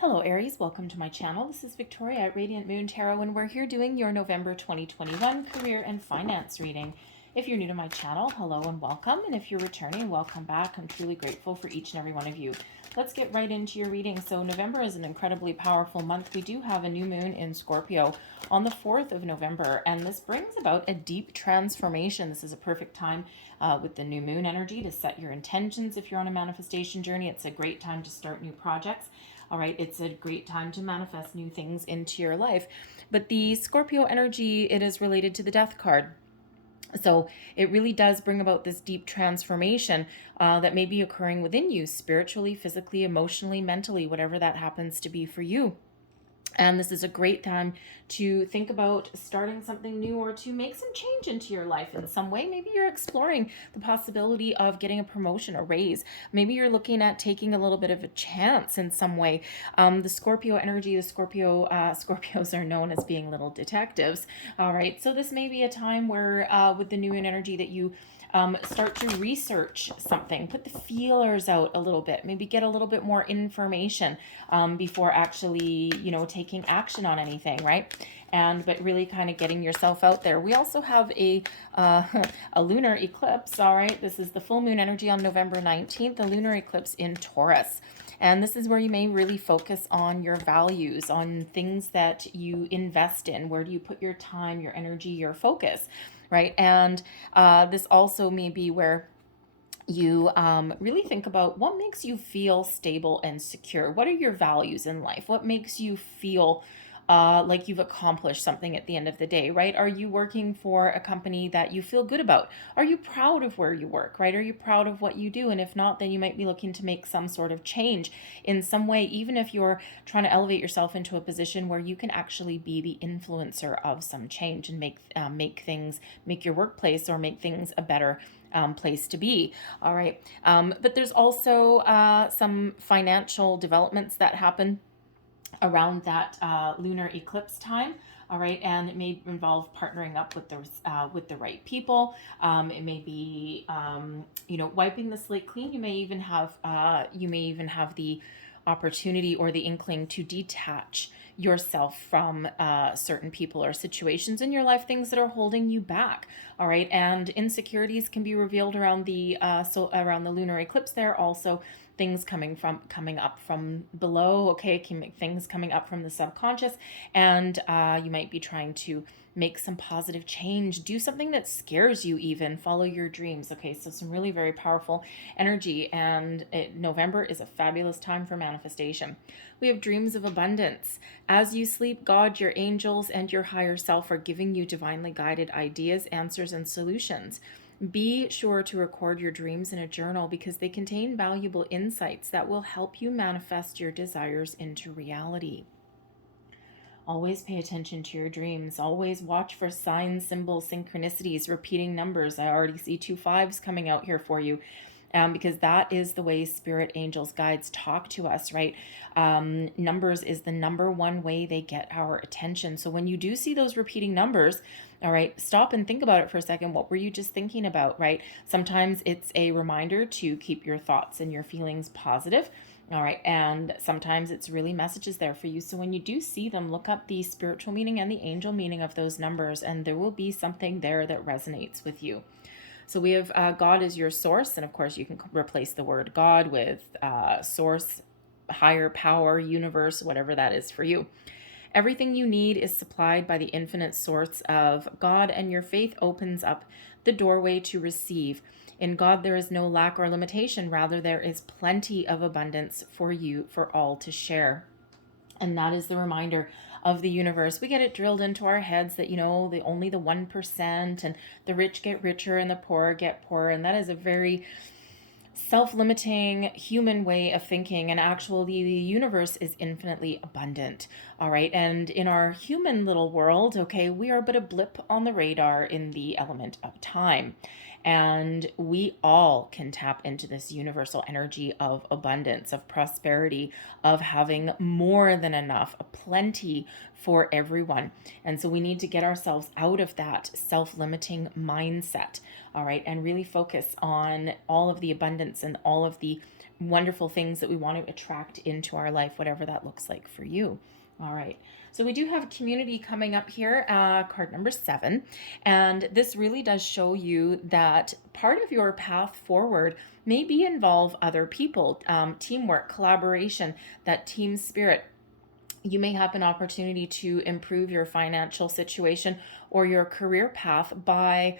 Hello Aries, welcome to my channel. This is Victoria at Radiant Moon Tarot, and we're here doing your November 2021 career and finance reading. If you're new to my channel, hello and welcome. And if you're returning, welcome back. I'm truly grateful for each and every one of you. Let's get right into your reading. So November is an incredibly powerful month. We do have a new moon in Scorpio on the 4th of November, and this brings about a deep transformation. This is a perfect time with the new moon energy to set your intentions. If you're on a manifestation journey, it's a great time to start new projects. All right, it's a great time to manifest new things into your life. But the Scorpio energy, it is related to the Death card. So it really does bring about this deep transformation that may be occurring within you, spiritually, physically, emotionally, mentally, whatever that happens to be for you. And this is a great time to think about starting something new or to make some change into your life in some way. Maybe you're exploring the possibility of getting a promotion, a raise. Maybe you're looking at taking a little bit of a chance in some way. The Scorpio energy, Scorpios are known as being little detectives. All right. So this may be a time where with the new moon energy that you start to research something, put the feelers out a little bit, maybe get a little bit more information before actually, taking action on anything, right? But really kind of getting yourself out there. We also have a lunar eclipse, all right? This is the full moon energy on November 19th, the lunar eclipse in Taurus. And this is where you may really focus on your values, on things that you invest in. Where do you put your time, your energy, your focus, right? And this also may be where you really think about what makes you feel stable and secure. What are your values in life? What makes you feel like you've accomplished something at the end of the day, right? Are you working for a company that you feel good about? Are you proud of where you work, right? Are you proud of what you do? And if not, then you might be looking to make some sort of change in some way, even if you're trying to elevate yourself into a position where you can actually be the influencer of some change and make your workplace or make things a better place to be. All right. But there's also some financial developments that happen around that lunar eclipse time. All right, and it may involve partnering up with the right people. It may be wiping the slate clean. You may even have the opportunity or the inkling to detach yourself from certain people or situations in your life, things that are holding you back. All right, and insecurities can be revealed around the around the lunar eclipse. There also things coming up from below, okay, things coming up from the subconscious, and you might be trying to make some positive change, do something that scares you, even follow your dreams. Okay, so some really very powerful energy, and November is a fabulous time for manifestation. We have dreams of abundance. As you sleep, God, your angels, and your higher self are giving you divinely guided ideas, answers, and solutions. Be sure to record your dreams in a journal because they contain valuable insights that will help you manifest your desires into reality. Always pay attention to your dreams. Always watch for signs, symbols, synchronicities, repeating numbers. I already see 2 5s coming out here for you. Because that is the way spirit, angels, guides talk to us, right? Numbers is the number one way they get our attention. So when you do see those repeating numbers, all right, stop and think about it for a second. What were you just thinking about, right? Sometimes it's a reminder to keep your thoughts and your feelings positive. All right, and sometimes it's really messages there for you. So when you do see them, look up the spiritual meaning and the angel meaning of those numbers, and there will be something there that resonates with you. So we have God is your source, and of course you can replace the word God with source, higher power, universe, whatever that is for you. Everything you need is supplied by the infinite source of God, and your faith opens up the doorway to receive. In God there is no lack or limitation, rather there is plenty of abundance for you, for all to share. And that is the reminder of the universe. We get it drilled into our heads that, only the 1% and the rich get richer and the poor get poorer. And that is a very self-limiting human way of thinking. And actually, the universe is infinitely abundant. All right. And in our human little world, okay, we are but a blip on the radar in the element of time. And we all can tap into this universal energy of abundance, of prosperity, of having more than enough, a plenty for everyone. And so we need to get ourselves out of that self-limiting mindset, all right, and really focus on all of the abundance and all of the wonderful things that we want to attract into our life, whatever that looks like for you. All right. So we do have community coming up here, card number 7. And this really does show you that part of your path forward maybe involve other people, teamwork, collaboration, that team spirit. You may have an opportunity to improve your financial situation or your career path by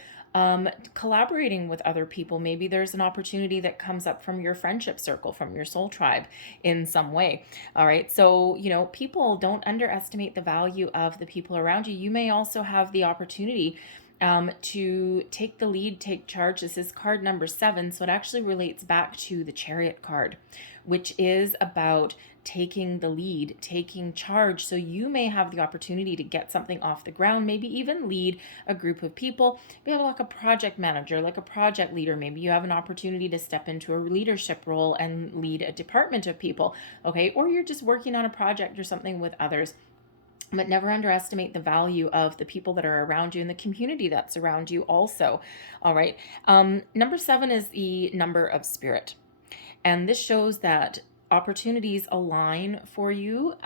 collaborating with other people. Maybe there's an opportunity that comes up from your friendship circle, from your soul tribe in some way. All right. So, people, don't underestimate the value of the people around you. You may also have the opportunity to take the lead, take charge. This is card number 7. So it actually relates back to the Chariot card, which is about taking the lead, taking charge. So you may have the opportunity to get something off the ground, maybe even lead a group of people. Maybe like a project manager, like a project leader. Maybe you have an opportunity to step into a leadership role and lead a department of people, okay? Or you're just working on a project or something with others. But never underestimate the value of the people that are around you and the community that's around you also. All right. Number 7 is the number of spirit. And this shows that opportunities align for you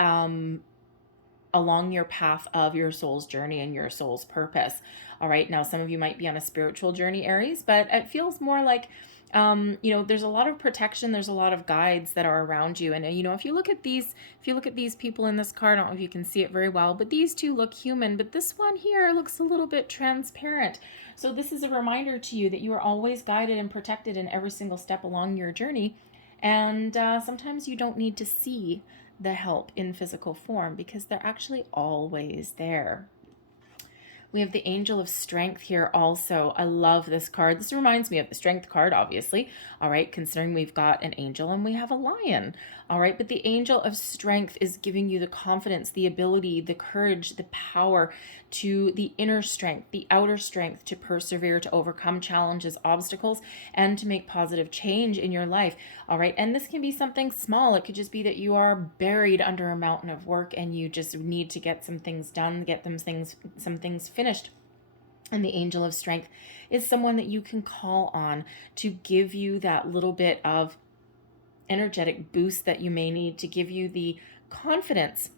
along your path of your soul's journey and your soul's purpose. All right. Now, some of you might be on a spiritual journey, Aries, but it feels more like there's a lot of protection. There's a lot of guides that are around you. And, if you look at these people in this card, I don't know if you can see it very well, but these two look human, but this one here looks a little bit transparent. So this is a reminder to you that you are always guided and protected in every single step along your journey. And sometimes you don't need to see the help in physical form because they're actually always there. We have the Angel of Strength here also. I love this card. This reminds me of the Strength card, obviously. All right, considering we've got an angel and we have a lion. All right, but the Angel of Strength is giving you the confidence, the ability, the courage, the power, to the inner strength, the outer strength to persevere, to overcome challenges, obstacles, and to make positive change in your life. All right, and this can be something small. It could just be that you are buried under a mountain of work and you just need to get some things done, get some things finished. And the Angel of Strength is someone that you can call on to give you that little bit of energetic boost that you may need, to give you the confidence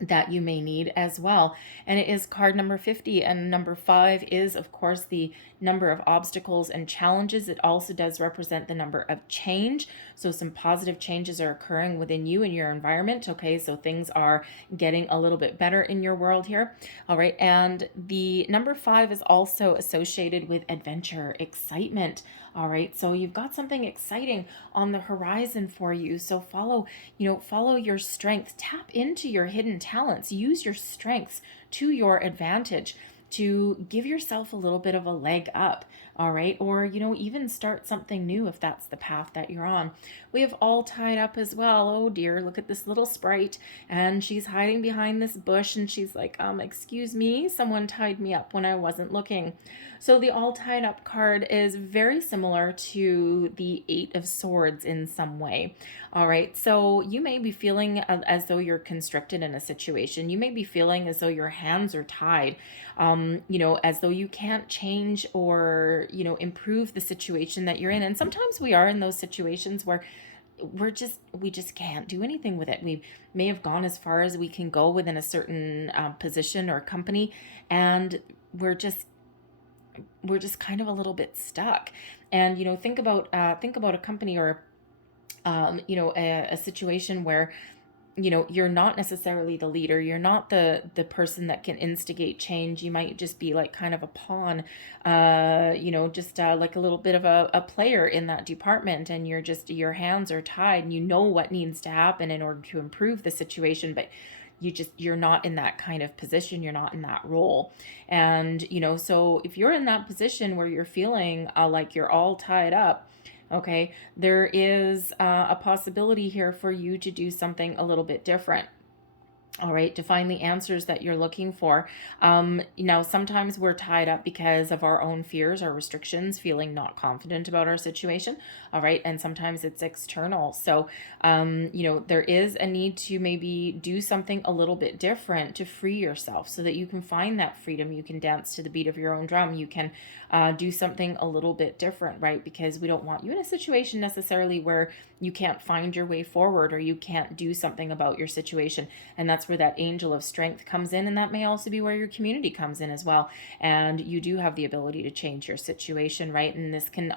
that you may need as well. And it is card number 50, and number 5 is, of course, the number of obstacles and challenges. It also does represent the number of change. So some positive changes are occurring within you and your environment. Okay, so things are getting a little bit better in your world here. All right, and the number 5 is also associated with adventure, excitement. All right, so you've got something exciting on the horizon for you. So follow your strength, tap into your hidden talents, use your strengths to your advantage to give yourself a little bit of a leg up. All right, or even start something new if that's the path that you're on. We have All Tied Up as well. Oh dear, look at this little sprite, and she's hiding behind this bush, and she's like, excuse me, someone tied me up when I wasn't looking. So the All Tied Up card is very similar to the 8 of Swords in some way. All right, so you may be feeling as though you're constricted in a situation. You may be feeling as though your hands are tied, as though you can't change or improve the situation that you're in. And sometimes we are in those situations where we just can't do anything with it. We may have gone as far as we can go within a certain position or company, and we're just kind of a little bit stuck. And think about a company or a situation where you're not necessarily the leader. You're not the person that can instigate change. You might just be like kind of a pawn, like a little bit of a player in that department, and your hands are tied and you know what needs to happen in order to improve the situation, but you're not in that kind of position. You're not in that role. And, so if you're in that position where you're feeling like you're all tied up, okay, there is a possibility here for you to do something a little bit different. All right, to find the answers that you're looking for. Sometimes we're tied up because of our own fears, our restrictions, feeling not confident about our situation. All right, and sometimes it's external. So, there is a need to maybe do something a little bit different to free yourself so that you can find that freedom. You can dance to the beat of your own drum. You can do something a little bit different, right? Because we don't want you in a situation necessarily where you can't find your way forward or you can't do something about your situation. And that's where that angel of strength comes in. And that may also be where your community comes in as well. And you do have the ability to change your situation, right? And this can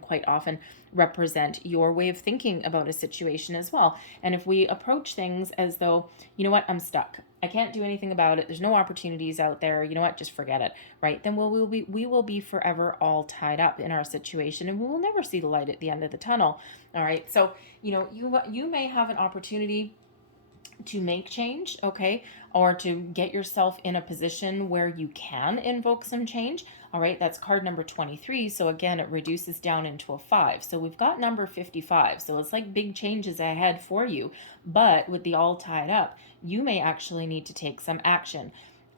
quite often represent your way of thinking about a situation as well. And if we approach things as though, you know what, I'm stuck, I can't do anything about it, there's no opportunities out there, you know what, just forget it, right? Then we will be forever all tied up in our situation, and we will never see the light at the end of the tunnel. All right, so you may have an opportunity to make change, okay, or to get yourself in a position where you can invoke some change. All right, that's card number 23. So again, it reduces down into a 5. So we've got number 55. So it's like big changes ahead for you. But with the all tied up, you may actually need to take some action.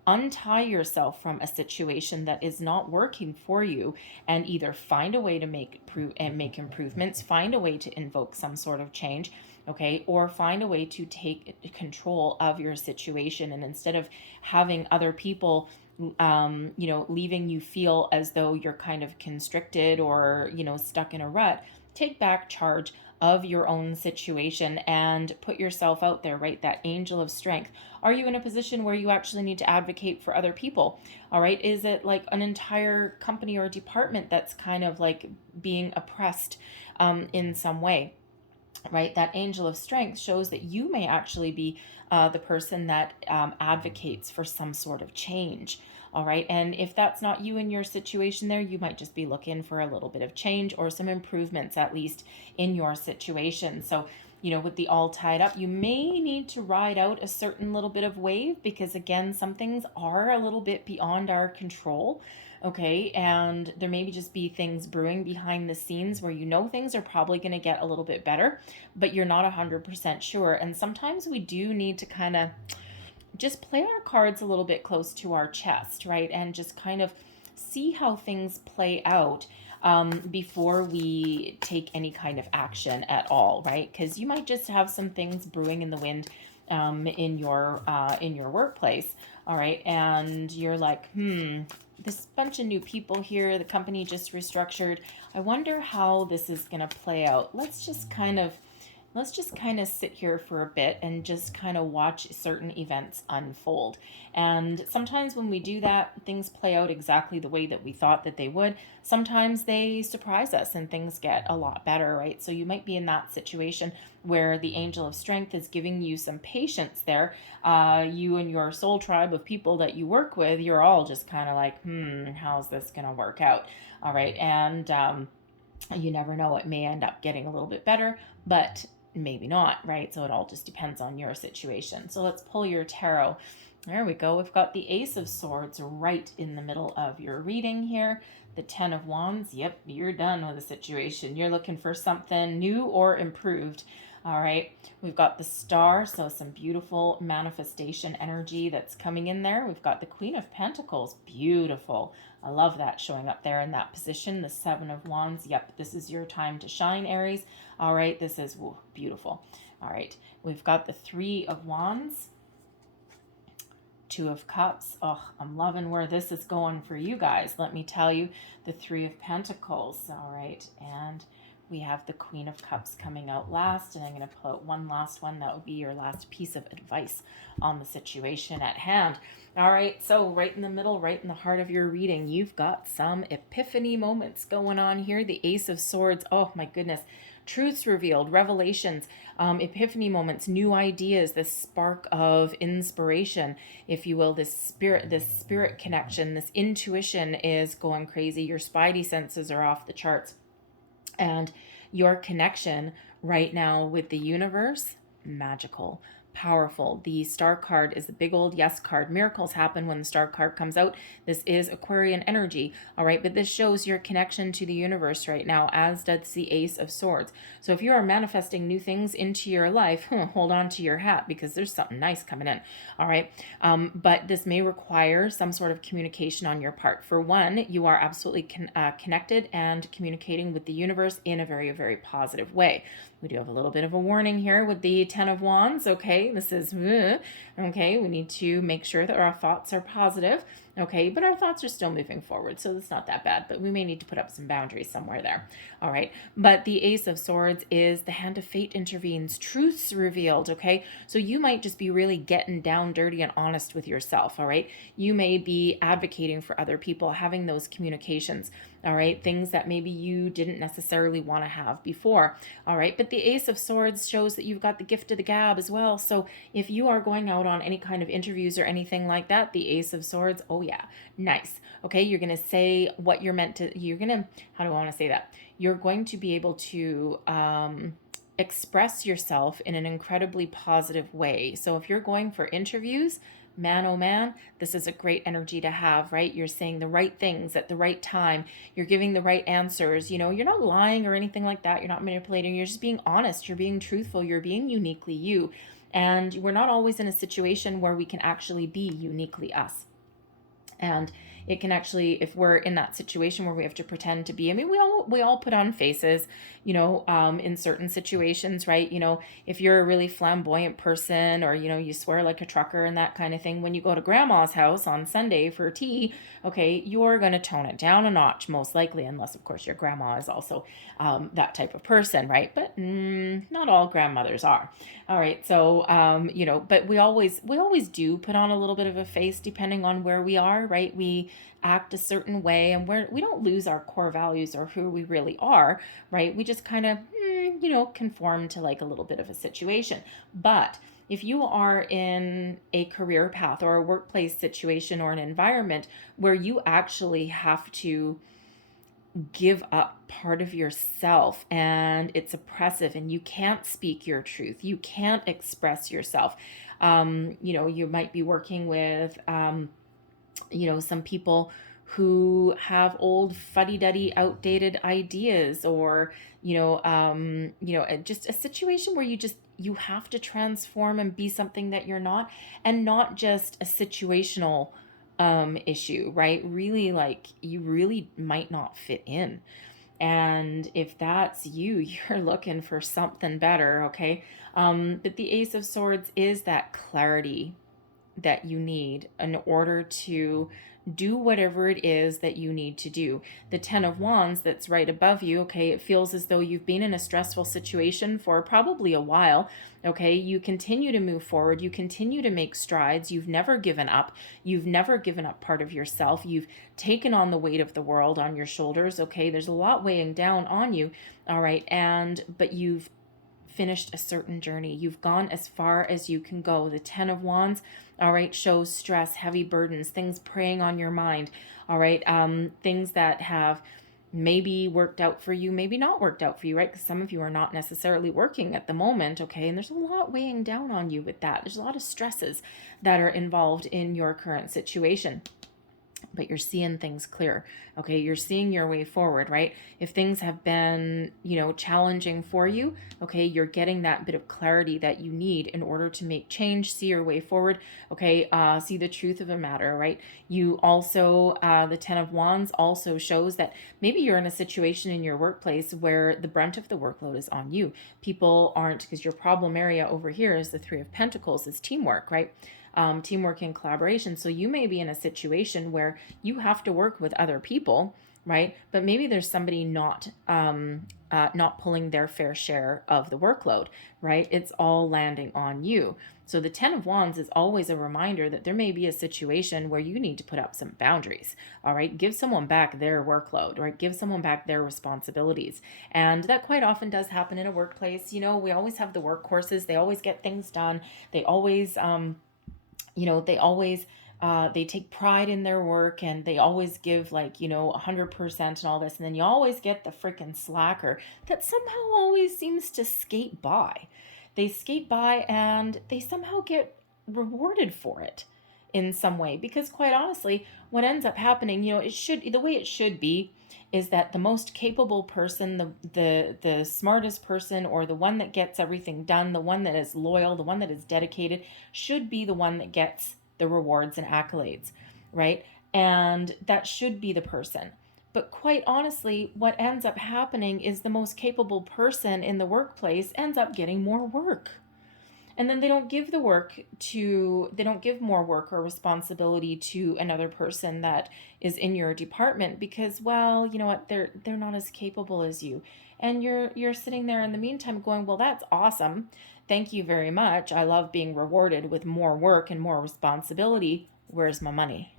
Untie yourself from a situation that is not working for you and either find a way to make improvements, find a way to invoke some sort of change, okay, or find a way to take control of your situation. And instead of having other people leaving you feel as though you're kind of constricted or stuck in a rut, take back charge of your own situation and put yourself out there, right? That angel of strength. Are you in a position where you actually need to advocate for other people? All right. Is it like an entire company or department that's kind of like being oppressed in some way? Right? That angel of strength shows that you may actually be the person that advocates for some sort of change. All right. And if that's not you in your situation there, you might just be looking for a little bit of change or some improvements, at least in your situation. So, with the all tied up, you may need to ride out a certain little bit of wave because, again, some things are a little bit beyond our control. Okay, and there may just be things brewing behind the scenes where things are probably going to get a little bit better, but you're not 100% sure. And sometimes we do need to kind of just play our cards a little bit close to our chest, right? And just kind of see how things play out before we take any kind of action at all, right? Because you might just have some things brewing in the wind in your workplace, all right? And you're like, this bunch of new people here, the company just restructured. I wonder how this is going to play out. Let's just kind of sit here for a bit and just kind of watch certain events unfold. And sometimes when we do that, things play out exactly the way that we thought that they would. Sometimes they surprise us and things get a lot better, right? So you might be in that situation where the angel of strength is giving you some patience there. You and your soul tribe of people that you work with, you're all just kind of like, how's this going to work out? All right. And you never know, it may end up getting a little bit better, but maybe not, right? So it all just depends on your situation. So let's pull your tarot. There we go. We've got the Ace of Swords right in the middle of your reading here. The Ten of Wands. Yep, you're done with the situation. You're looking for something new or improved. All right. We've got the Star, so some beautiful manifestation energy that's coming in there. We've got the Queen of Pentacles. Beautiful. I love that showing up there in that position. The Seven of Wands. Yep, this is your time to shine, Aries. All right, this is beautiful. All right, we've got the Three of Wands. Two of Cups. Oh, I'm loving where this is going for you guys. Let me tell you, the Three of Pentacles. All right, and we have the Queen of Cups coming out last, and I'm going to pull out one last one. That would be your last piece of advice on the situation at hand. All right, so right in the middle, right in the heart of your reading, you've got some epiphany moments going on here. The Ace of Swords. Oh, my goodness. Truths revealed, revelations, epiphany moments, new ideas, this spark of inspiration, if you will, this spirit connection, this intuition is going crazy. Your spidey senses are off the charts. And your connection right now with the universe, magical, powerful. The star card is the big old yes card. Miracles happen when the star card comes out. This is Aquarian energy, all right? But this shows your connection to the universe right now, as does the Ace of Swords. So if you are manifesting new things into your life, hold on to your hat, because there's something nice coming in, all right? But this may require some sort of communication on your part. For one, you are absolutely connected and communicating with the universe in a very, very positive way. We do have a little bit of a warning here with the Ten of Wands, okay? This is, okay, we need to make sure that our thoughts are positive, okay? But our thoughts are still moving forward, so it's not that bad, but we may need to put up some boundaries somewhere there, all right? But the Ace of Swords is the hand of fate intervenes, truths revealed, okay? So you might just be really getting down dirty and honest with yourself, all right? You may be advocating for other people, having those communications, all right? Things that maybe you didn't necessarily want to have before, all right? But the Ace of Swords shows that you've got the gift of the gab as well. So if you are going out on any kind of interviews or anything like that, the Ace of Swords, oh yeah, nice. Okay, you're going to say what you're meant to, how do I want to say that? You're going to be able to express yourself in an incredibly positive way. So if you're going for interviews, man, oh man, this is a great energy to have, right? You're saying the right things at the right time. You're giving the right answers. You know, you're not lying or anything like that. You're not manipulating. You're just being honest. You're being truthful. You're being uniquely you. And we're not always in a situation where we can actually be uniquely us. And it can actually, if we're in that situation where we have to pretend to be, I mean, we all put on faces, you know, in certain situations, right? You know, if you're a really flamboyant person, or, you know, you swear like a trucker and that kind of thing, when you go to grandma's house on Sunday for tea, okay, you're going to tone it down a notch, most likely, unless of course your grandma is also that type of person, right? But not all grandmothers are. All right. So, you know, but we always do put on a little bit of a face depending on where we are, right? We act a certain way, and we don't lose our core values or who we really are, right? We just kind of, you know, conform to like a little bit of a situation. But if you are in a career path or a workplace situation or an environment where you actually have to give up part of yourself and it's oppressive and you can't speak your truth, you can't express yourself, you know, you might be working with, you know, some people who have old fuddy-duddy outdated ideas, or, you know, just a situation where you have to transform and be something that you're not, and not just a situational issue, right? Really, like, you really might not fit in. And if that's you, you're looking for something better, okay? But the Ace of Swords is that clarity that you need in order to do whatever it is that you need to do. The Ten of Wands that's right above you, okay, it feels as though you've been in a stressful situation for probably a while, okay? You continue to move forward. You continue to make strides. You've never given up. You've never given up part of yourself. You've taken on the weight of the world on your shoulders, okay? There's a lot weighing down on you, all right? But you've finished a certain journey. You've gone as far as you can go. The Ten of Wands, all right, shows stress, heavy burdens, things preying on your mind, all right, things that have maybe worked out for you, maybe not worked out for you, right? Because some of you are not necessarily working at the moment, okay? And there's a lot weighing down on you with that. There's a lot of stresses that are involved in your current situation. But you're seeing things clear, okay? You're seeing your way forward, right? If things have been, you know, challenging for you, okay, you're getting that bit of clarity that you need in order to make change, see your way forward, okay? See the truth of a matter, right? You also, the Ten of Wands also shows that maybe you're in a situation in your workplace where the brunt of the workload is on you. People aren't, because your problem area over here is the Three of Pentacles, is teamwork, right? Teamwork and collaboration. So you may be in a situation where you have to work with other people, right? But maybe there's somebody not pulling their fair share of the workload, right? It's all landing on you. So the Ten of Wands is always a reminder that there may be a situation where you need to put up some boundaries, all right? Give someone back their workload, right? Give someone back their responsibilities. And that quite often does happen in a workplace. You know, we always have the workhorses. They always get things done. They always, you know, they take pride in their work, and they always give, like, you know, 100% and all this. And then you always get the freaking slacker that somehow always seems to skate by. they skate by and they somehow get rewarded for it in some way. Because quite honestly, what ends up happening, the way it should be is that the most capable person, the smartest person, or the one that gets everything done, the one that is loyal, the one that is dedicated, should be the one that gets the rewards and accolades, right? And that should be the person. But quite honestly, what ends up happening is the most capable person in the workplace ends up getting more work. And then they don't give more work or responsibility to another person that is in your department because, well, you know what, they're not as capable as you. And you're sitting there in the meantime going, well, that's awesome. Thank you very much. I love being rewarded with more work and more responsibility. Where's my money?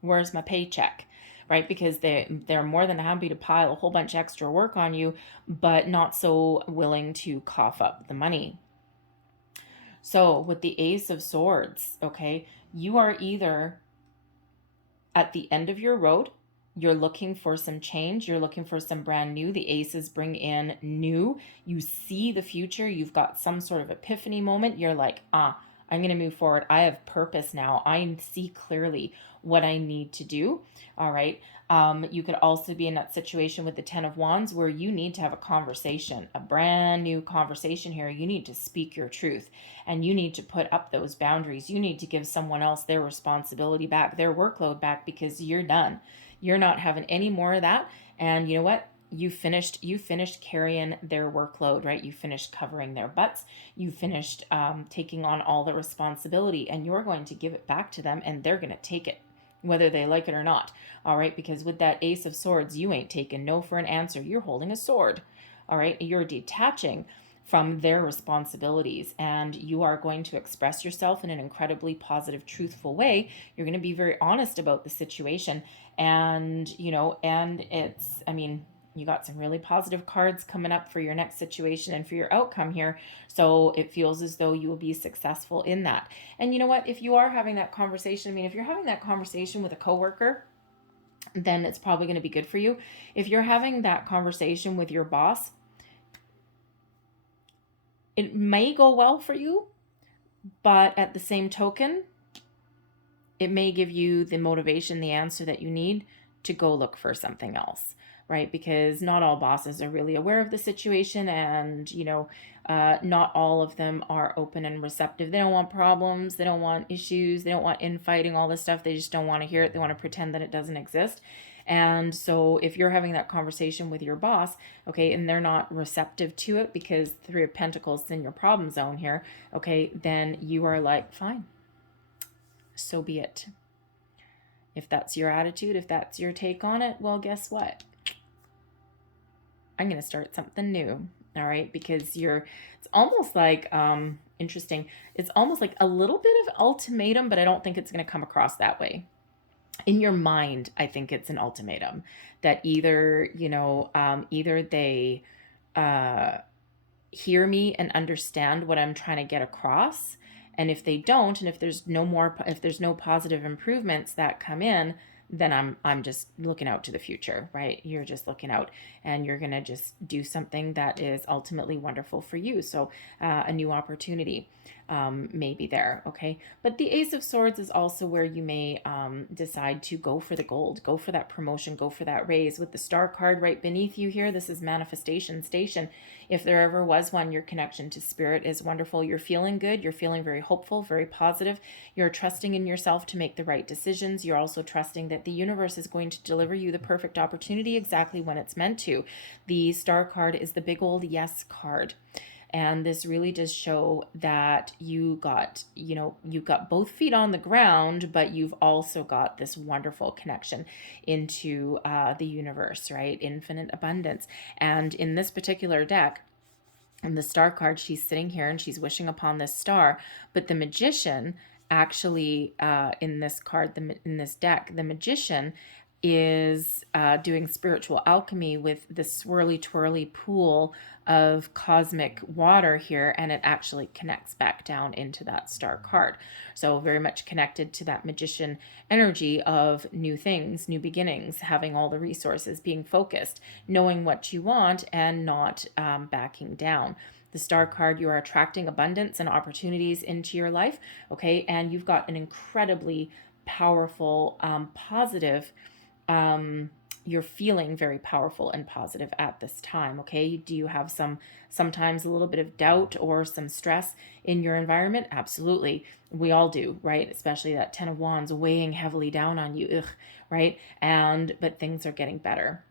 Where's my paycheck? Right? Because they're more than happy to pile a whole bunch extra work on you, but not so willing to cough up the money. So with the Ace of Swords, okay, you are either at the end of your road, you're looking for some change, you're looking for some brand new. The aces bring in new. You see the future, you've got some sort of epiphany moment. You're like, I'm going to move forward. I have purpose now. I see clearly what I need to do. All right. You could also be in that situation with the 10 of Wands where you need to have a conversation, a brand new conversation here. You need to speak your truth and you need to put up those boundaries. You need to give someone else their responsibility back, their workload back, because you're done. You're not having any more of that. And you know what? You finished carrying their workload, right? You finished covering their butts. You finished taking on all the responsibility, and you're going to give it back to them, and they're going to take it, whether they like it or not. All right, because with that Ace of Swords, you ain't taking no for an answer. You're holding a sword. All right, you're detaching from their responsibilities, and you are going to express yourself in an incredibly positive, truthful way. You're going to be very honest about the situation, and you got some really positive cards coming up for your next situation and for your outcome here. So it feels as though you will be successful in that. And you know what? If you are having that conversation, if you're having that conversation with a coworker, then it's probably going to be good for you. If you're having that conversation with your boss, it may go well for you, but at the same token, it may give you the motivation, the answer that you need to go look for something else. Right? Because not all bosses are really aware of the situation, and not all of them are open and receptive. They don't want problems, they don't want issues, they don't want infighting, all this stuff. They just don't want to hear it. They want to pretend that it doesn't exist. And so if you're having that conversation with your boss, okay, and they're not receptive to it because 3 of Pentacles is in your problem zone here, okay, then you are like, fine, so be it. If that's your attitude, if that's your take on it, well, guess what? I'm going to start something new. All right. Because it's almost like, interesting. It's almost like a little bit of ultimatum, but I don't think it's going to come across that way. In your mind, I think it's an ultimatum that either they hear me and understand what I'm trying to get across. And if they don't, and if there's no positive improvements that come in, then I'm just looking out to the future, right? You're just looking out, and you're going to just do something that is ultimately wonderful for you. So a new opportunity may be there, okay? But the Ace of Swords is also where you may decide to go for the gold, go for that promotion, go for that raise. With the Star card right beneath you here, this is manifestation station. If there ever was one, your connection to spirit is wonderful. You're feeling good. You're feeling very hopeful, very positive. You're trusting in yourself to make the right decisions. You're also trusting that the universe is going to deliver you the perfect opportunity exactly when it's meant to. The Star card is the big old yes card. And this really does show that you got both feet on the ground, but you've also got this wonderful connection into the universe, right? Infinite abundance. And in this particular deck, in the Star card, she's sitting here and she's wishing upon this star. But the Magician actually, in this card, in this deck, the Magician is doing spiritual alchemy with the swirly twirly pool of cosmic water here, and it actually connects back down into that Star card. So very much connected to that Magician energy of new things, new beginnings, having all the resources, being focused, knowing what you want, and not backing down. the Star card, you are attracting abundance and opportunities into your life, okay? And you've got an incredibly powerful, positive, you're feeling very powerful and positive at this time, okay? Do you have sometimes a little bit of doubt or some stress in your environment? Absolutely. We all do, right? Especially that 10 of Wands weighing heavily down on you, right? But things are getting better.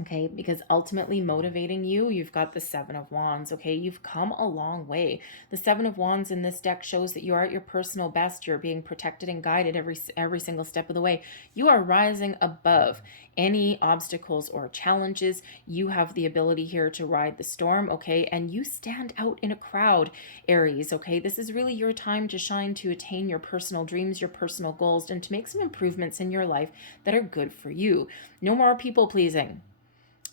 Okay, because ultimately motivating you, you've got the 7 of Wands, okay? You've come a long way. The 7 of Wands in this deck shows that you are at your personal best. You're being protected and guided every single step of the way. You are rising above any obstacles or challenges. You have the ability here to ride the storm, okay? And you stand out in a crowd, Aries, okay? This is really your time to shine, to attain your personal dreams, your personal goals, and to make some improvements in your life that are good for you. No more people pleasing.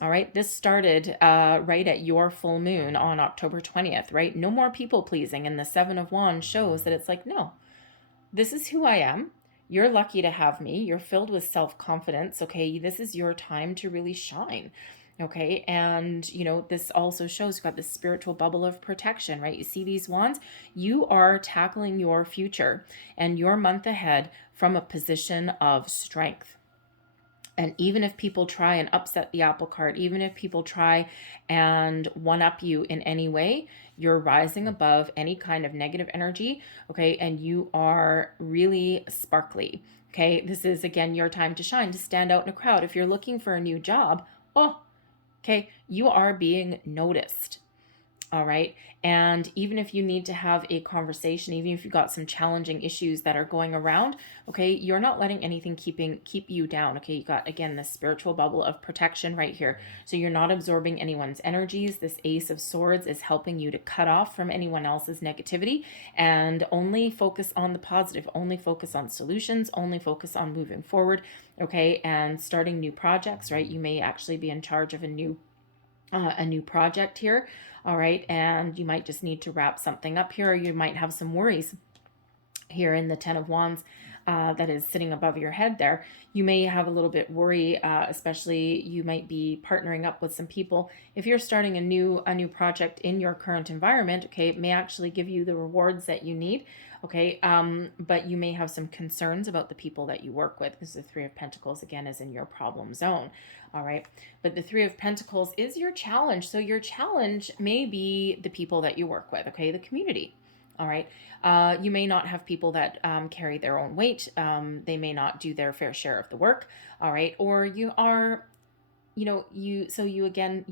All right, this started right at your full moon on October 20th, right? No more people pleasing. And the 7 of Wands shows that it's like, no, this is who I am. You're lucky to have me. You're filled with self-confidence, okay? This is your time to really shine, okay? And, this also shows you've got this spiritual bubble of protection, right? You see these wands? You are tackling your future and your month ahead from a position of strength. And even if people try and upset the apple cart, even if people try and one-up you in any way, you're rising above any kind of negative energy, okay? And you are really sparkly, okay? This is, again, your time to shine, to stand out in a crowd. If you're looking for a new job, okay, you are being noticed. All right. And even if you need to have a conversation, even if you've got some challenging issues that are going around, okay, you're not letting anything keep you down. Okay. You got, again, this spiritual bubble of protection right here. So you're not absorbing anyone's energies. This Ace of Swords is helping you to cut off from anyone else's negativity and only focus on the positive, only focus on solutions, only focus on moving forward. Okay. And starting new projects, right? You may actually be in charge of a new project here. All right. And you might just need to wrap something up here, or you might have some worries here in the 10 of Wands that is sitting above your head there. You may have a little bit worry, especially you might be partnering up with some people. If you're starting a new project in your current environment, okay, it may actually give you the rewards that you need. Okay. But you may have some concerns about the people that you work with, because the 3 of Pentacles, again, is in your problem zone. All right. But the 3 of Pentacles is your challenge. So your challenge may be the people that you work with. Okay. The community. All right. You may not have people that carry their own weight. They may not do their fair share of the work. All right. Or you are, you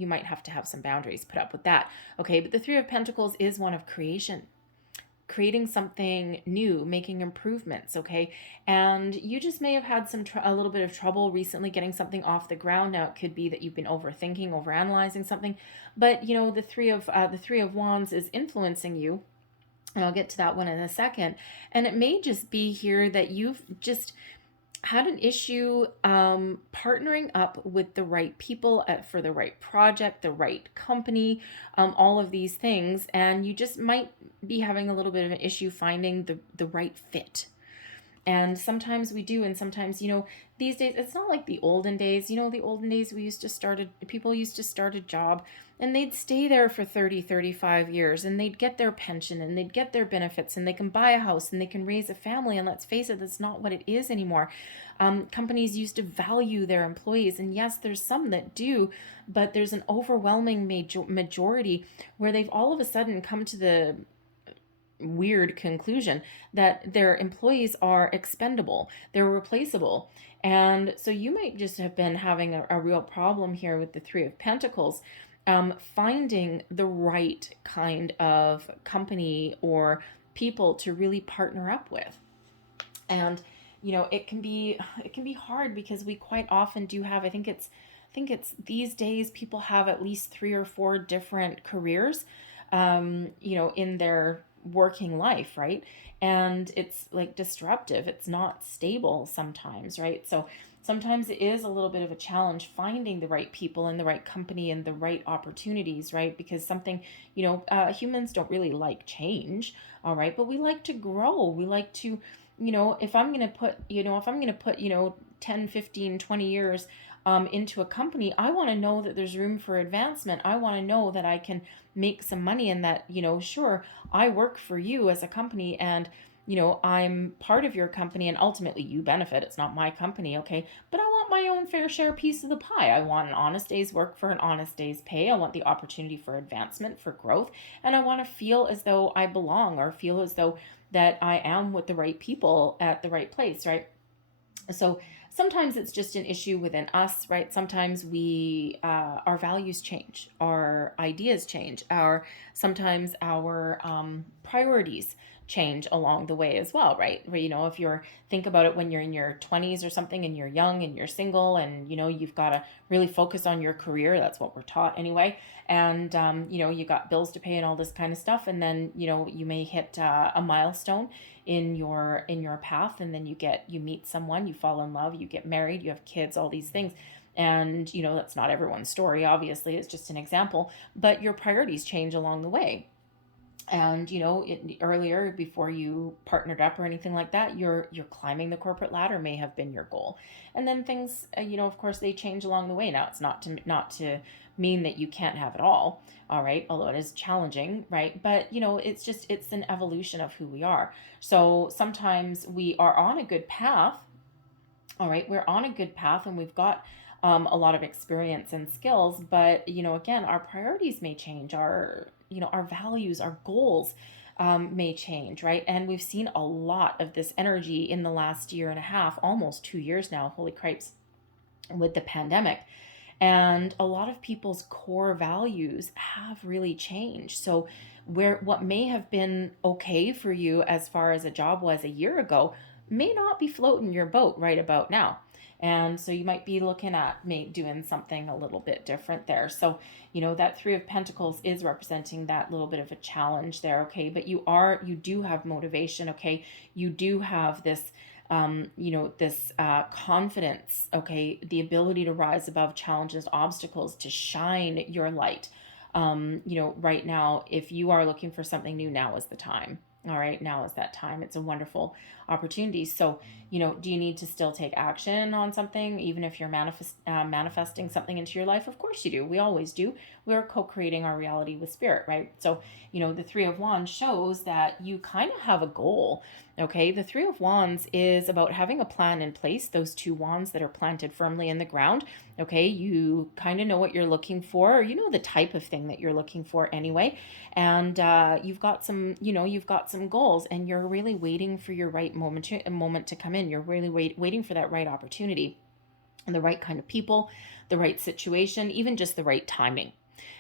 might have to have some boundaries put up with that. Okay. But the 3 of Pentacles is one of creation, creating something new, making improvements, okay? And you just may have had a little bit of trouble recently getting something off the ground. Now, it could be that you've been overthinking, overanalyzing something, but the 3 of Wands is influencing you, and I'll get to that one in a second. And it may just be here that you've just had an issue partnering up with the right people for the right project, the right company, all of these things. And you just might be having a little bit of an issue finding the right fit. And sometimes we do, and sometimes, these days, it's not like the olden days. The olden days, people used to start a job and they'd stay there for 30, 35 years, and they'd get their pension and they'd get their benefits, and they can buy a house and they can raise a family. And let's face it, that's not what it is anymore. Companies used to value their employees, and yes, there's some that do, but there's an overwhelming majority where they've all of a sudden come to the weird conclusion that their employees are expendable, they're replaceable. And so you might just have been having a real problem here with the 3 of Pentacles, finding the right kind of company or people to really partner up with. And it can be hard, because we quite often do have, I think it's these days people have at least 3 or 4 different careers in their working life, right? And it's like disruptive. It's not stable sometimes, right? So sometimes it is a little bit of a challenge finding the right people and the right company and the right opportunities, right? Because humans don't really like change, all right? But we like to grow. We like to, if I'm going to put 10, 15, 20 years into a company, I want to know that there's room for advancement. I want to know that I can make some money, and that, sure, I work for you as a company, and I'm part of your company, and ultimately you benefit. It's not my company, okay? But I want my own fair share piece of the pie. I want an honest day's work for an honest day's pay. I want the opportunity for advancement, for growth, and I want to feel as though I belong, or feel as though that I am with the right people at the right place, right? So sometimes it's just an issue within us, right? Sometimes our values change, our ideas change, sometimes our priorities change along the way as well, right? Where, if think about it, when you're in your 20s or something, and you're young and you're single, and you've got to really focus on your career. That's what we're taught anyway. And you got bills to pay and all this kind of stuff, and then you may hit a milestone in your path, and then you meet someone, you fall in love, you get married, you have kids, all these things. And that's not everyone's story, obviously. It's just an example, but your priorities change along the way. And earlier, before you partnered up or anything like that, you're climbing the corporate ladder may have been your goal. And then things, of course, they change along the way. Now, it's not to mean that you can't have it all right, although it is challenging, right? But it's an evolution of who we are. So sometimes we are on a good path, all right, we're on a good path, and we've got a lot of experience and skills, but again, our priorities may change, our values, our goals may change, right? And we've seen a lot of this energy in the last year and a half, almost 2 years now, holy cripes, with the pandemic. And a lot of people's core values have really changed. So what may have been okay for you as far as a job was a year ago may not be floating your boat right about now. And so you might be looking at doing something a little bit different there. So, that Three of Pentacles is representing that little bit of a challenge there, okay? But you do have motivation, okay? You do have this, this confidence, okay? The ability to rise above challenges, obstacles, to shine your light. Right now, if you are looking for something new, now is the time. All right, now is that time. It's a wonderful opportunity. So, do you need to still take action on something, even if you're manifesting something into your life? Of course you do. We always do. We're co-creating our reality with spirit, right? So, the Three of Wands shows that you kind of have a goal, okay? The Three of Wands is about having a plan in place, those two wands that are planted firmly in the ground, okay? You kind of know what you're looking for, or the type of thing that you're looking for anyway. And you've got some goals, and you're really waiting for your right moment to come in. You're really waiting for that right opportunity, and the right kind of people, the right situation, even just the right timing,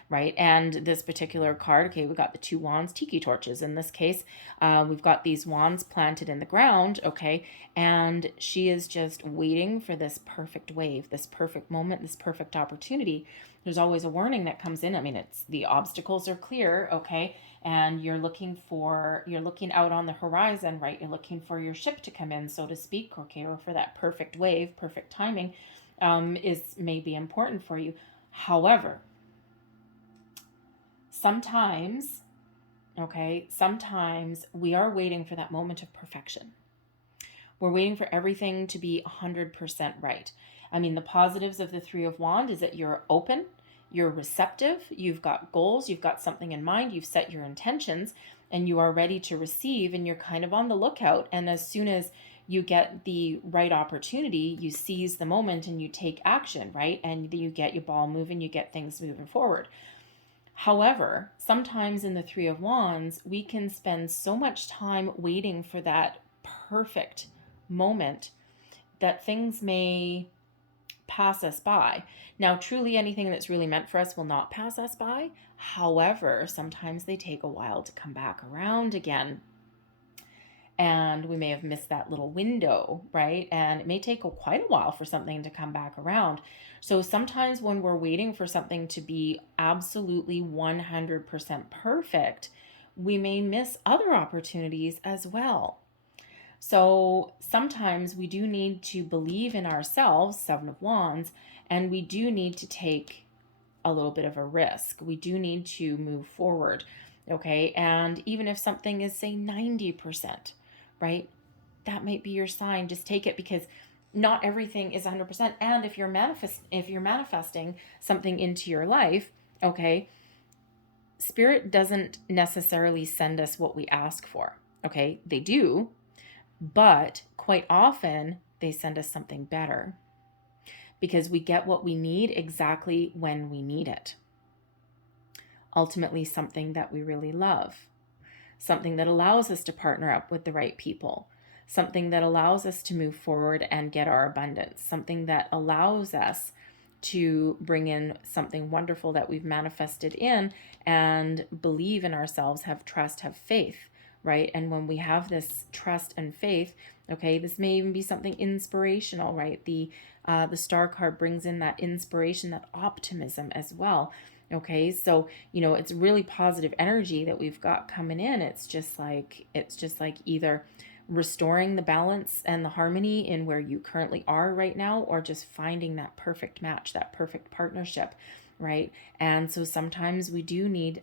right? And this particular card, okay, we've got the two wands, tiki torches in this case. We've got these wands planted in the ground, okay, and she is just waiting for this perfect wave, this perfect moment, this perfect opportunity. There's always a warning that comes in. I mean, it's the obstacles are clear, okay, and you're looking out on the horizon, right? You're looking for your ship to come in, so to speak, okay, or for that perfect wave, perfect timing may be important for you. However, sometimes we are waiting for that moment of perfection. We're waiting for everything to be 100% right. I mean, the positives of the Three of Wands is that you're open, you're receptive, you've got goals, you've got something in mind, you've set your intentions, and you are ready to receive, and you're kind of on the lookout. And as soon as you get the right opportunity, you seize the moment and you take action, right? And you get your ball moving, you get things moving forward. However, sometimes in the Three of Wands, we can spend so much time waiting for that perfect moment that things may pass us by. Now, truly anything that's really meant for us will not pass us by. However, sometimes they take a while to come back around again. And we may have missed that little window, right? And it may take quite a while for something to come back around. So sometimes when we're waiting for something to be absolutely 100% perfect, we may miss other opportunities as well. So sometimes we do need to believe in ourselves, Seven of Wands, and we do need to take a little bit of a risk. We do need to move forward, okay? And even if something is, say, 90%, right? That might be your sign. Just take it, because not everything is 100%. And if you're manifesting something into your life, okay, Spirit doesn't necessarily send us what we ask for. Okay, they do, but quite often they send us something better, because we get what we need exactly when we need it. Ultimately, something that we really love, something that allows us to partner up with the right people, something that allows us to move forward and get our abundance, something that allows us to bring in something wonderful that we've manifested in and believe in ourselves, have trust, have faith, right? And when we have this trust and faith, okay, this may even be something inspirational, right? The star card brings in that inspiration, that optimism as well. Okay, so it's really positive energy that we've got coming in. It's just like either restoring the balance and the harmony in where you currently are right now, or just finding that perfect match, that perfect partnership, right? And so sometimes we do need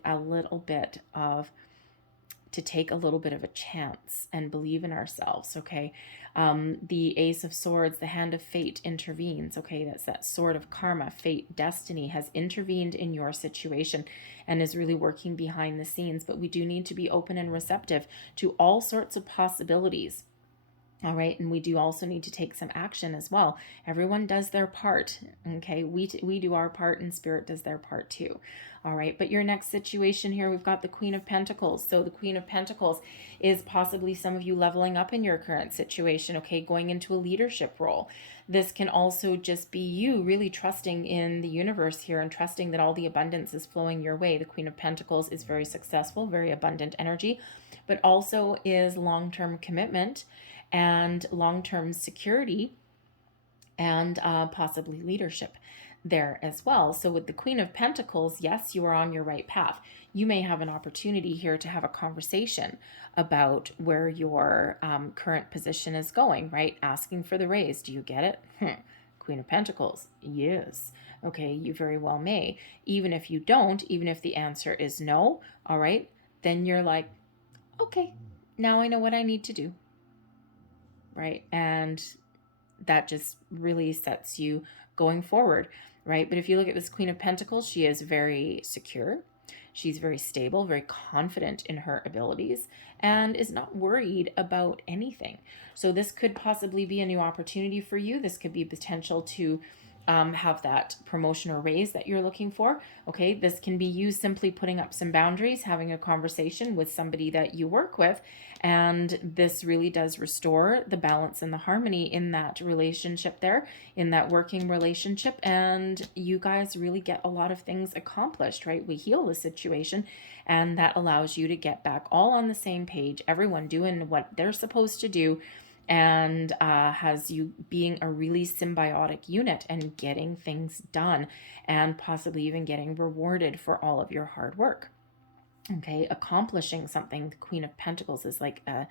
to take a little bit of a chance and believe in ourselves, okay? The Ace of Swords, the Hand of Fate intervenes, okay? That's that sword of karma, fate, destiny has intervened in your situation and is really working behind the scenes. But we do need to be open and receptive to all sorts of possibilities. All right, and we do also need to take some action as well. Everyone does their part, okay? We do our part, and Spirit does their part too. All right, but your next situation here, we've got the Queen of Pentacles. So the Queen of Pentacles is possibly some of you leveling up in your current situation, okay, going into a leadership role. This can also just be you really trusting in the universe here and trusting that all the abundance is flowing your way. The Queen of Pentacles is very successful, very abundant energy, but also is long-term commitment and long-term security and possibly leadership there as well. So with the Queen of Pentacles, yes, you are on your right path. You may have an opportunity here to have a conversation about where your current position is going, right? Asking for the raise. Do you get it? Queen of Pentacles, yes. Okay, you very well may. Even if you don't, even if the answer is no, all right, then you're like, okay, now I know what I need to do. Right? And that just really sets you going forward, right? But if you look at this Queen of Pentacles, she is very secure. She's very stable, very confident in her abilities, and is not worried about anything. So this could possibly be a new opportunity for you. This could be potential to have that promotion or raise that you're looking for. Okay, this can be you simply putting up some boundaries, having a conversation with somebody that you work with, and this really does restore the balance and the harmony in that relationship there, in that working relationship, and you guys really get a lot of things accomplished, right? We heal the situation, and that allows you to get back all on the same page, everyone doing what they're supposed to do, and has you being a really symbiotic unit and getting things done and possibly even getting rewarded for all of your hard work. Okay, accomplishing something. The Queen of Pentacles is like a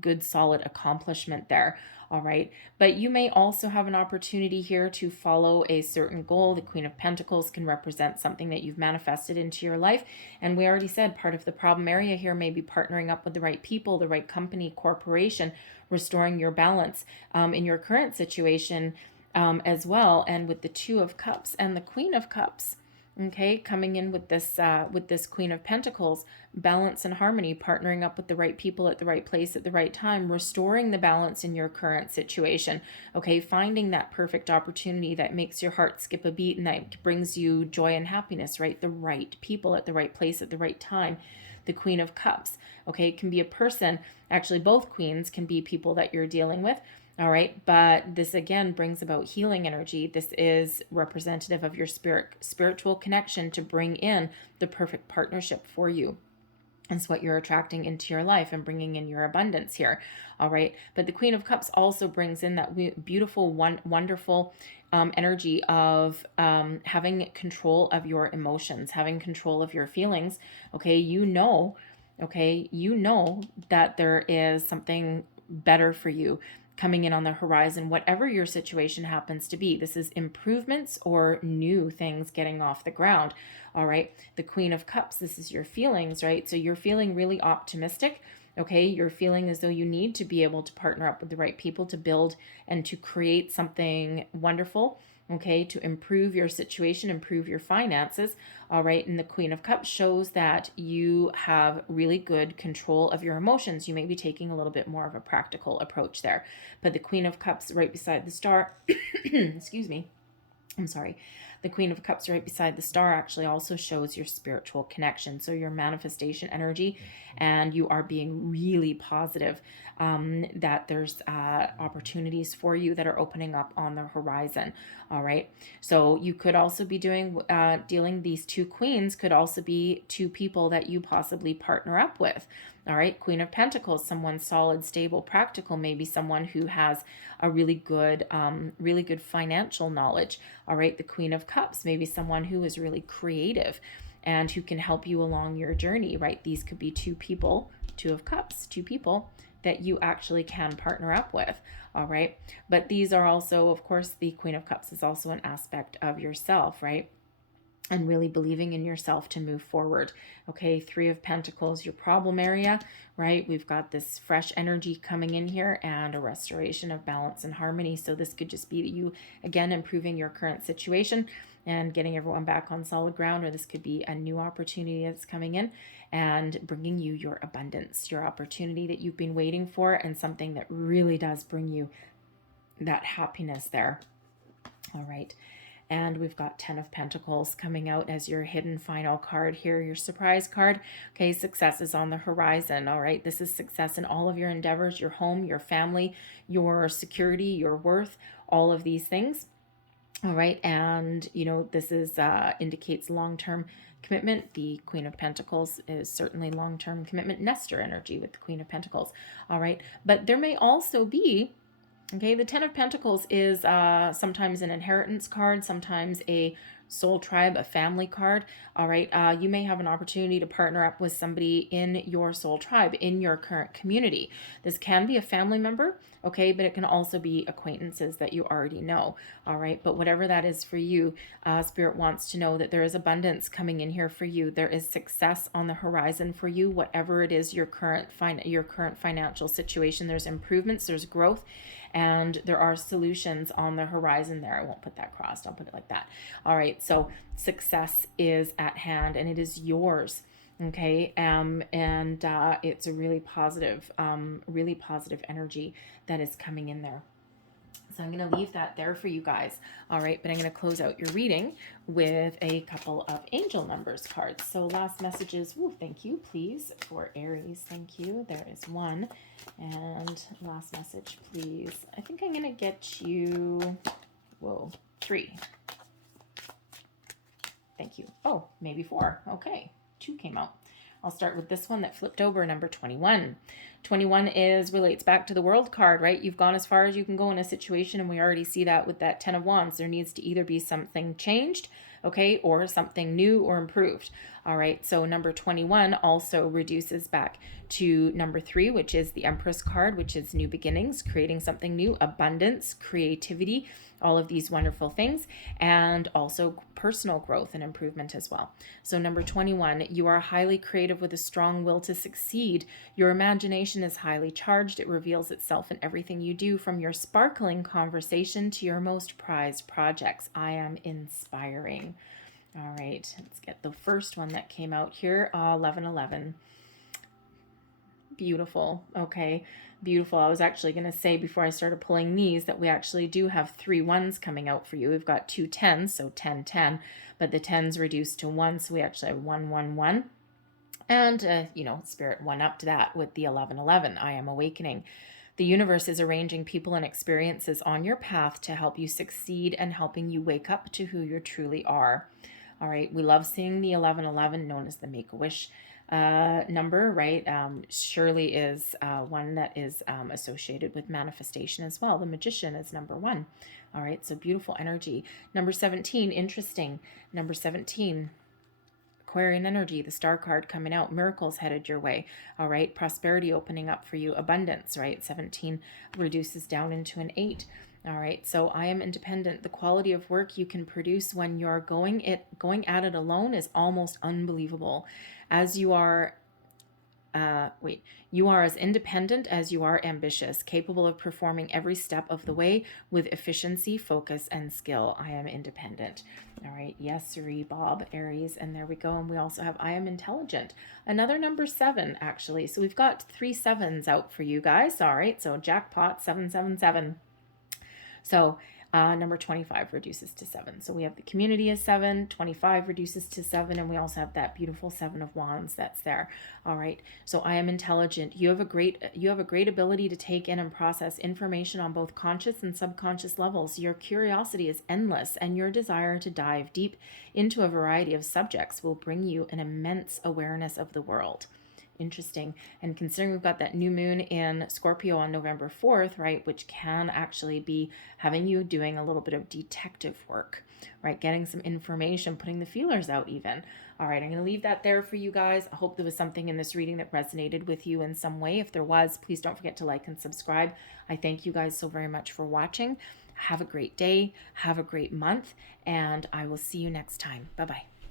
good solid accomplishment there. All right, but you may also have an opportunity here to follow a certain goal. The Queen of Pentacles can represent something that you've manifested into your life, and we already said part of the problem area here may be partnering up with the right people, the right company, corporation, restoring your balance in your current situation as well. And with the Two of Cups and the Queen of Cups, okay, coming in with this Queen of Pentacles, balance and harmony, partnering up with the right people at the right place at the right time, restoring the balance in your current situation, okay, finding that perfect opportunity that makes your heart skip a beat and that brings you joy and happiness, right? The right people at the right place at the right time. The Queen of Cups, okay, it can be a person, actually both queens can be people that you're dealing with. All right, but this again brings about healing energy. This is representative of your spiritual connection to bring in the perfect partnership for you. It's what you're attracting into your life and bringing in your abundance here. All right, but the Queen of Cups also brings in that beautiful, wonderful energy of having control of your emotions, having control of your feelings. Okay, you know that there is something better for you coming in on the horizon, whatever your situation happens to be. This is improvements or new things getting off the ground. All right, the Queen of Cups, this is your feelings, right? So you're feeling really optimistic. Okay, you're feeling as though you need to be able to partner up with the right people to build and to create something wonderful, okay, to improve your situation, improve your finances. All right, and the Queen of Cups shows that you have really good control of your emotions. You may be taking a little bit more of a practical approach there, but the Queen of Cups right beside the star, excuse me, I'm sorry. The Queen of Cups right beside the star actually also shows your spiritual connection. So your manifestation energy, and you are being really positive that there's opportunities for you that are opening up on the horizon. All right. So you could also be dealing these two queens could also be two people that you possibly partner up with. All right, Queen of Pentacles, someone solid, stable, practical, maybe someone who has a really good financial knowledge. All right, the Queen of Cups, maybe someone who is really creative and who can help you along your journey, right? These could be two people, Two of Cups, two people that you actually can partner up with. All right, but these are also, of course, the Queen of Cups is also an aspect of yourself, right? And really believing in yourself to move forward. Okay, Three of Pentacles, your problem area, right? We've got this fresh energy coming in here and a restoration of balance and harmony. So this could just be you, again, improving your current situation and getting everyone back on solid ground, or this could be a new opportunity that's coming in and bringing you your abundance, your opportunity that you've been waiting for, and something that really does bring you that happiness there. All right. And we've got 10 of Pentacles coming out as your hidden final card here, your surprise card. Okay, success is on the horizon. All right, this is success in all of your endeavors, your home, your family, your security, your worth, all of these things. All right, and you know, this is indicates long-term commitment. The Queen of Pentacles is certainly long-term commitment, nester energy with the Queen of Pentacles. All right, but there may also be, okay, the 10 of Pentacles is sometimes an inheritance card, sometimes a soul tribe, a family card. All right, you may have an opportunity to partner up with somebody in your soul tribe, in your current community. This can be a family member, okay, but it can also be acquaintances that you already know. All right, but whatever that is for you, Spirit wants to know that there is abundance coming in here for you. There is success on the horizon for you, whatever it is your current financial situation. There's improvements, there's growth, and there are solutions on the horizon there. I won't put that crossed, I'll put it like that. All right, so success is at hand and it is yours. Okay, and it's a really positive energy that is coming in there. So I'm going to leave that there for you guys. All right, but I'm going to close out your reading with a couple of angel numbers cards. So last messages, thank you, please, for Aries. Thank you. There is one. And last message, please. I think I'm going to get you, 3. Thank you. Oh, maybe 4. Okay, 2 came out. I'll start with this one that flipped over, number 21. 21 relates back to the World card, right? You've gone as far as you can go in a situation, and we already see that with that 10 of Wands. There needs to either be something changed, okay, or something new or improved. All right, so number 21 also reduces back to number 3, which is the Empress card, which is new beginnings, creating something new, abundance, creativity, all of these wonderful things, and also personal growth and improvement as well. So number 21, you are highly creative with a strong will to succeed. Your imagination is highly charged. It reveals itself in everything you do, from your sparkling conversation to your most prized projects. I am inspiring. All right, let's get the first one that came out here, 1111. Beautiful. Okay, beautiful. I was actually going to say before I started pulling these that we actually do have 3 1s coming out for you. We've got 2 10s, so 10 10, but the 10s reduced to 1, so we actually have 1 1 1. And, Spirit 1 up to that with the 1111. I am awakening. The universe is arranging people and experiences on your path to help you succeed and helping you wake up to who you truly are. All right, we love seeing the 1111, known as the Make-A-Wish number, right? Surely is one that is associated with manifestation as well. The Magician is number 1. All right, so beautiful energy. Number 17, interesting. Number 17, Aquarian energy, the Star card coming out, miracles headed your way. All right, prosperity opening up for you, abundance, right? 17 reduces down into an 8. All right, so I am independent. The quality of work you can produce when you're going at it alone is almost unbelievable. As you are You are as independent as you are ambitious, capable of performing every step of the way with efficiency, focus, and skill. I am independent. All right. Yes, sirree, Bob, Aries. And there we go. And we also have I am intelligent. Another number 7, actually. So we've got 3 7s out for you guys. All right. So jackpot 777. So number 25 reduces to 7. So we have the community as 7, 25 reduces to 7, and we also have that beautiful 7 of Wands that's there. All right. So I am intelligent. You have a great ability to take in and process information on both conscious and subconscious levels. Your curiosity is endless, and your desire to dive deep into a variety of subjects will bring you an immense awareness of the world. Interesting. And considering we've got that new moon in Scorpio on November 4th, right, which can actually be having you doing a little bit of detective work, right, getting some information, putting the feelers out even. All right, I'm going to leave that there for you guys. I hope there was something in this reading that resonated with you in some way. If there was, please don't forget to like and subscribe. I thank you guys so very much for watching. Have a great day. Have a great month, and I will see you next time. Bye-bye.